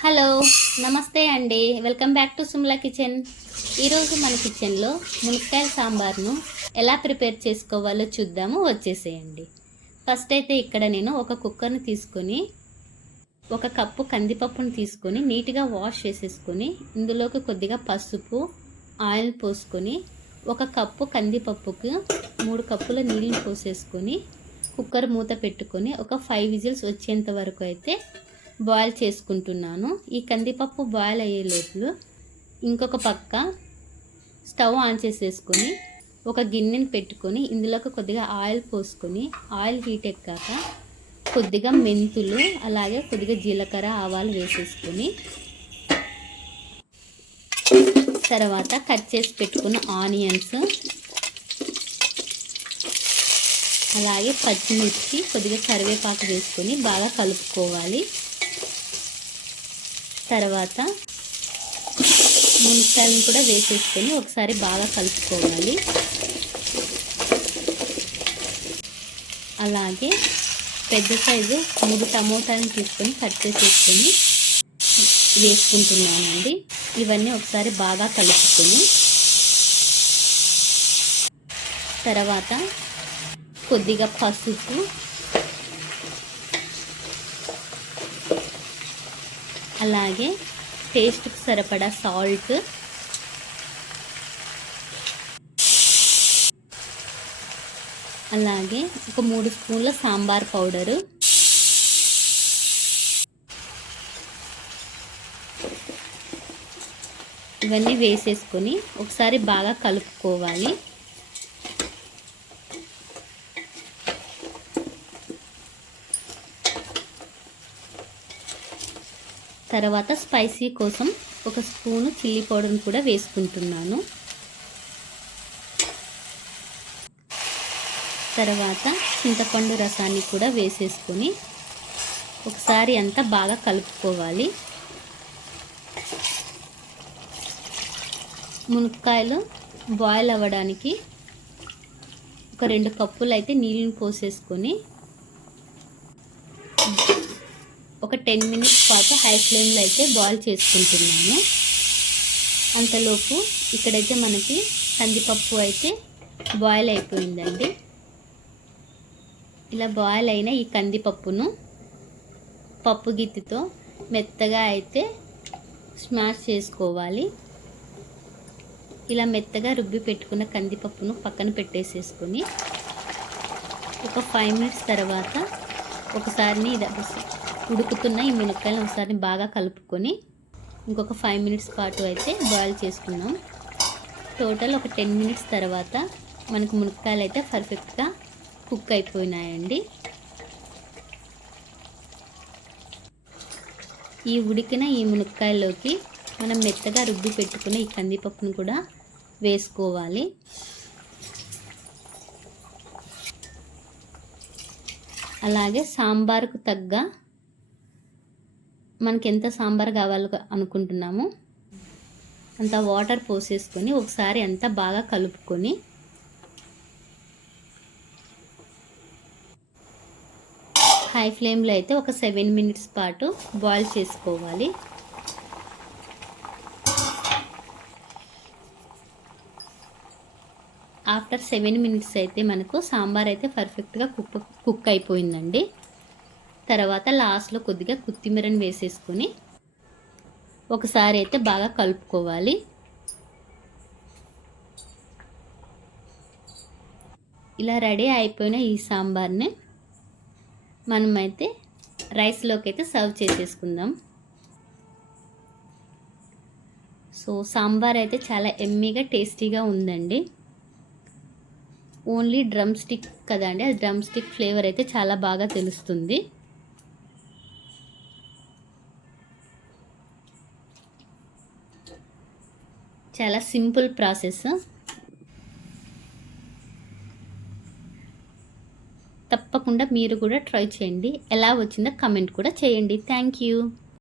Hello, నమస్తే అండి. Welcome back to సుమ్లా కిచెన్. ఈరోజు మన కిచెన్లో మునక్కాయల సాంబార్ను ఎలా ప్రిపేర్ చేసుకోవాలో చూద్దాము. వచ్చేసేయండి. ఫస్ట్ అయితే ఇక్కడ నేను ఒక కుక్కర్ని తీసుకొని 1 కప్పు కందిపప్పును తీసుకొని నీట్గా వాష్ చేసేసుకొని ఇందులోకి కొద్దిగా పసుపు, ఆయిల్ పోసుకొని 1 కప్పు కందిపప్పుకు 3 కప్పుల నీళ్ళని పోసేసుకొని కుక్కర్ మూత పెట్టుకొని ఒక 5 విజిల్స్ వచ్చేంత వరకు అయితే బాయిల్ చేసుకుంటున్నాను. ఈ కందిపప్పు బాయిల్ అయ్యే లోపల ఇంకొక పక్క స్టవ్ ఆన్ చేసేసుకొని ఒక గిన్నెని పెట్టుకొని ఇందులోకి కొద్దిగా ఆయిల్ పోసుకొని ఆయిల్ హీట్ ఎక్కాక కొద్దిగా మెంతులు అలాగే కొద్దిగా జీలకర్ర ఆవాలు వేసేసుకొని తర్వాత కట్ చేసి పెట్టుకున్న ఆనియన్స్ అలాగే పచ్చిమిర్చి కొద్దిగా కరివేపాకు వేసుకొని బాగా కలుపుకోవాలి. తర్వాత మునక్కాయలను కూడా వేసేసుకొని ఒకసారి బాగా కలుపుకోవాలి. అలాగే పెద్ద సైజు 3 టమోటాలను తీసుకొని కట్ చేసేసుకొని వేసుకుంటున్నానండి. ఇవన్నీ ఒకసారి బాగా కలుపుకొని తర్వాత కొద్దిగా పసుపు అలాగే టేస్ట్కి సరిపడా సాల్ట్ అలాగే ఒక 3 స్పూన్ల సాంబార్ పౌడరు ఇవన్నీ వేసేసుకొని ఒకసారి బాగా కలుపుకోవాలి. తర్వాత స్పైసీ కోసం 1 స్పూను చిల్లీ పౌడర్ని కూడా వేసుకుంటున్నాను. తర్వాత చింతపండు రసాన్ని కూడా వేసేసుకొని ఒకసారి అంతా బాగా కలుపుకోవాలి. మునక్కాయలు బాయిల్ అవ్వడానికి ఒక 2 కప్పులు అయితే నీళ్ళని పోసేసుకొని ఒక 10 మినిట్స్ పాటు హై ఫ్లేమ్లో అయితే బాయిల్ చేసుకుంటున్నాను. అంతలోపు ఇక్కడైతే మనకి కందిపప్పు అయితే బాయిల్ అయిపోయిందండి. ఇలా బాయిల్ అయిన ఈ కందిపప్పును పప్పు గిత్తితో మెత్తగా అయితే స్మాష్ చేసుకోవాలి. ఇలా మెత్తగా రుబ్బి పెట్టుకున్న కందిపప్పును పక్కన పెట్టేసేసుకొని ఒక 5 మినిట్స్ తర్వాత ఒకసారి ఉడుకుతున్న ఈ మునక్కాయలను ఒకసారి బాగా కలుపుకొని ఇంకొక 5 మినిట్స్ పాటు అయితే బాయిల్ చేసుకున్నాం. టోటల్ ఒక 10 మినిట్స్ తర్వాత మనకు మునక్కాయలు అయితే పర్ఫెక్ట్గా కుక్ అయిపోయినాయండి. ఈ ఉడికిన ఈ మునక్కాయలోకి మనం మెత్తగా రుబ్బి పెట్టుకున్న ఈ కందిపప్పును కూడా వేసుకోవాలి. అలాగే సాంబార్కు తగ్గ మనకి ఎంత సాంబార్ కావాలో అనుకుంటున్నామో అంత వాటర్ పోసేసుకొని ఒకసారి అంతా బాగా కలుపుకొని హై ఫ్లేమ్లో అయితే ఒక 7 మినిట్స్ పాటు బాయిల్ చేసుకోవాలి. ఆఫ్టర్ 7 మినిట్స్ అయితే మనకు సాంబార్ అయితే పర్ఫెక్ట్గా కుక్ అయిపోయిందండి. తర్వాత లాస్ట్లో కొద్దిగా కొత్తిమీరని వేసేసుకొని ఒకసారి అయితే బాగా కలుపుకోవాలి. ఇలా రెడీ అయిపోయిన ఈ సాంబార్ని మనమైతే రైస్లోకి అయితే సర్వ్ చేసేసుకుందాం. సో సాంబార్ అయితే చాలా ఎమ్మీగా టేస్టీగా ఉందండి. ఓన్లీ డ్రమ్ స్టిక్ కదండి, అది డ్రమ్ స్టిక్ ఫ్లేవర్ అయితే చాలా బాగా తెలుస్తుంది. చాలా సింపుల్ ప్రాసెస్. తప్పకుండా మీరు కూడా ట్రై చేయండి. ఎలా వచ్చిందో కమెంట్ కూడా చేయండి. Thank you.